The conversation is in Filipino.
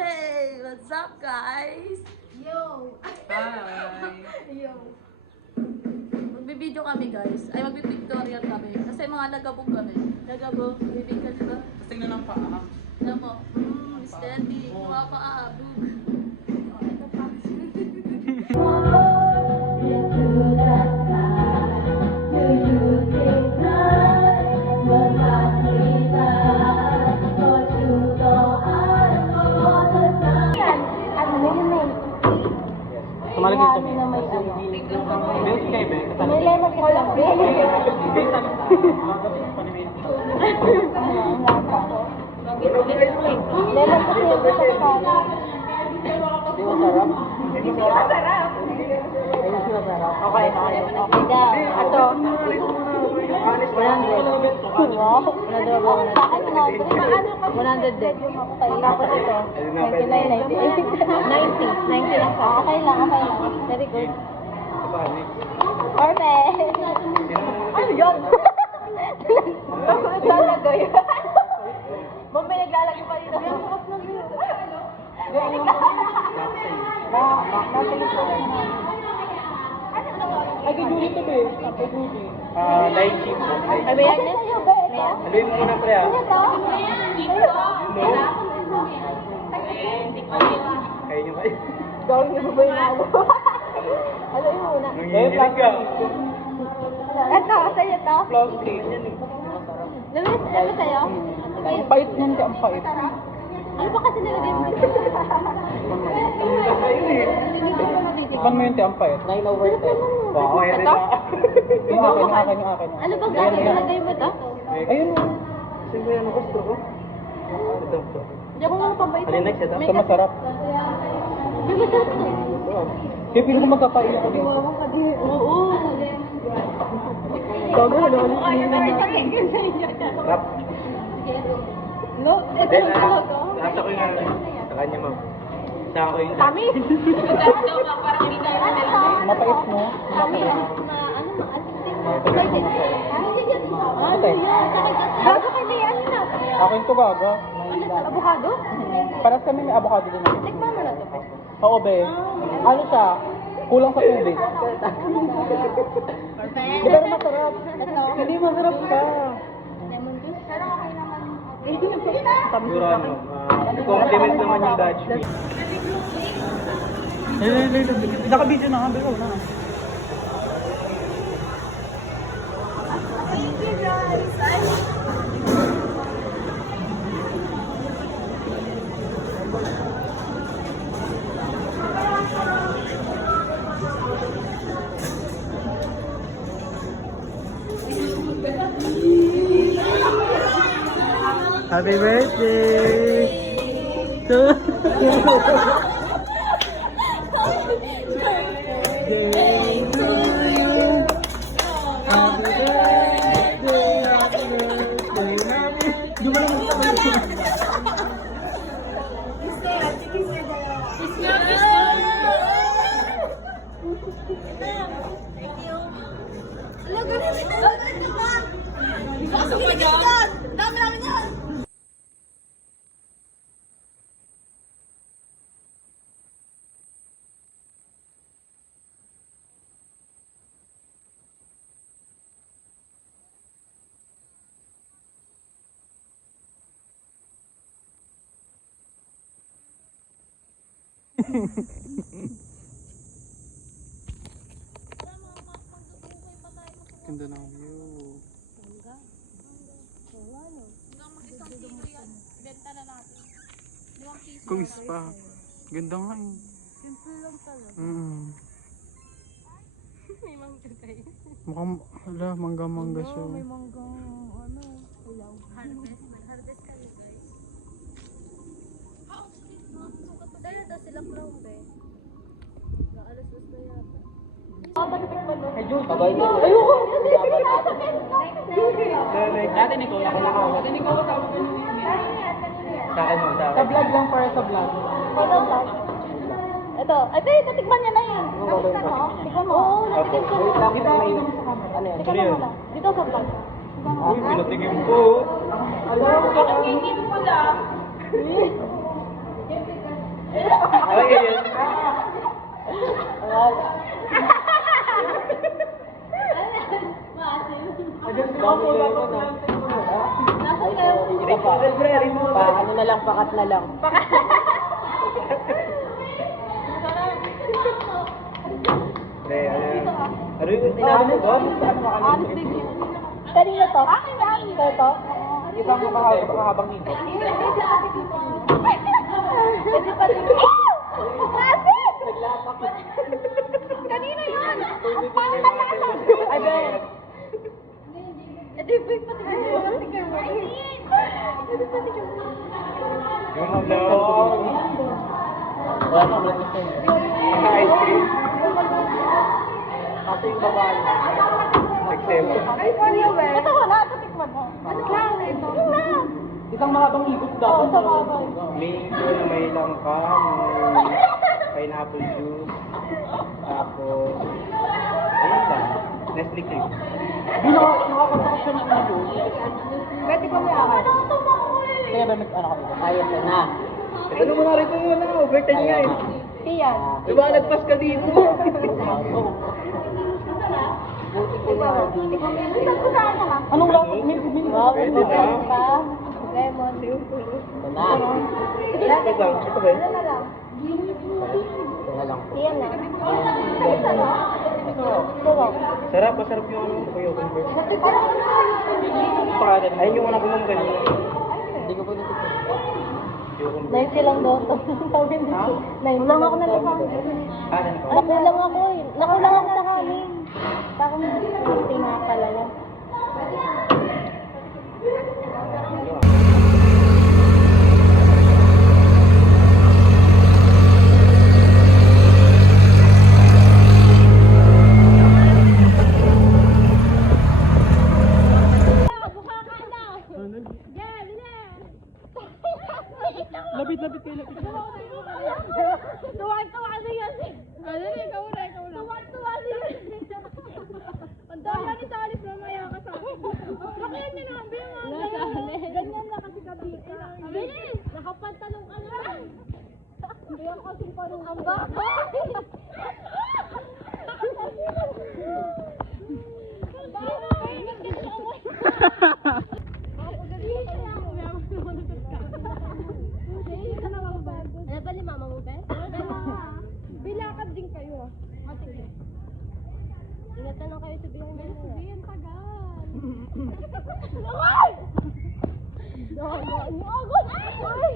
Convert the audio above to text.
Hey! What's up, guys? Yo! Hi! Yo! Magbibideo kami, guys. Ay, magbipictorial kami. Kasi mga nagabog kami. Nagabog, bibigyan ba? Tapos tingnan ng paa. Alam mo, steady, kumapaabog. Oh, ito pa. Sumali dito, May. Bills kayo, Be. May lemon ko lang. Lemon kasi yung gusto ko sana. Hindi masarap? Hindi masarap. Hindi masarap. Okay, okay. Okay daw. Ato. Wow. Sa akin, 100 din. Tapos ito. 99, 90 lang sa. Okay lang, okay lang. Very good. Perfect. Ano yun? Ako naglalagay. Ma'am, may naglalagay pa dito. Ay, kay Julie to, Be. Kay Julie. Light chip. Ay, ba yan? Sabihin mo muna, pre, ah. Kayo nyo kayo. Gawin na ba yung ano? Ano yung muna? Nanginginig ka. Ito, sa'yo to. Plastic. Lamis sa'yo? Ang pait niyan, ang pait. Ano ba kasi nilagay mo dito? Ipan mo yun, ang pait. 9 over 10. Wow, ayun Ito? Yung akin, yung akin. Ano ba gano'n nilagay mo to? Ayun mo. Sino ba yan ang gusto ko? Ito. Hindi ako nga pambait. Ano next? Ito masarap. May masarap to. Kaya pili ko magkakain ako dito. Oo. Gago, ano? Rap. No? Ito Then, yung talaga. nasa ko yung sa kanya, ma'am. Sa ako yung Kami? mapait mo. Kami, ano, maasin din. Okay. Gago kay Lea, ano na? Akin to, gaga. Ano to? Avocado? Paras kami may avocado din. Tikman mo na to. Oo, be. Ano siya? Kulang sa tubig. Perfect. Di ba masarap? Ito. Hindi masarap ka. Lemon juice. Pero okay naman. Siguro ano, compliment naman yung Dutch meat. Naka-video na, habang na. Happy birthday! Ganda ng view. Kumis pa. Ganda nga eh. Simple lang talaga. May mangga kayo. Mukhang, hala, mangga-mangga siya. May mangga, ano, ilaw. Harvest. Harvest kayo, guys. Dala daw sila clown, be. Naalas-las na yata. Hey, Jules, tagay mo. Ayoko! Dati ni Kuya. Dati ni Kuya. Sa akin mo, sa akin. Sa vlog lang, para sa vlog. Photo vlog. Ito. Ay, be, natikman niya na yun. Natikman mo? Tikman mo. Oo, natikim ko. Dito, ano yan? Tikman mo na. Dito sa vlog. Uy, pinatigim ko. Alam, kakakingin mo lang. ganyan. Isa pa. Ano na lang, pakat na lang. Ano yung tinalo mo ba? Kanina to? Ito to? Isang makahabang ito. Pwede pa rin. Kanina yun! Paano nalasan? Ay, ba? Ito yung patikin mo. Patikin mo. Ito patikin mo. Wala nang lapitan. Ice cream. Kasi yung babae. Nagsewa. Ito wala. Ito tikman mo. Ano lang? Ito lang. Isang mahabang ikot Oo, dapat. sa babay. Mango na may langka, may pineapple juice, tapos, ayun lang, Nestle cream. Hindi nakakasakot siya ng ano. Pwede pa may akal. Kaya ba ano kami? Ayos na. Ano mo na rin kung ano, overtime nga eh. Tiyan. Diba nagpas ka dito? Anong lang? Wow, Pwede na. pa. Lemon. Na. Ito lang, ito ba? Ano na lang? Ito lang. Tiyan na. Sarap. Sarap, masarap yung ano, kuya, convert. Pakalan. Ayun yung unang kumang ganyan. Hindi ko po natitin. Yung convert. 90 lang daw to. Tawagin dito. 90 lang ako nalasan. Ano ba? Nakulang ako eh. Nakulang ako sa kanin. Parang hindi nga pala yan. Lapit kayo, lapit. Tuwan-tuwa na yan eh. Ikaw na. Tuwan-tuwa na yan. Ang dami ni Talis, mamaya ka sa akin. Bakit niya na, ganyan na kasi kabit. Bilis! Nakapantalong ka na. Hindi ako kasing parang ang bako. Ano ba ni mama mo, be? Bilakad din kayo ah. Sige. Ingatan lang kayo sa bilang nila. Sabihin, tagal. Ay! Agod! Ay!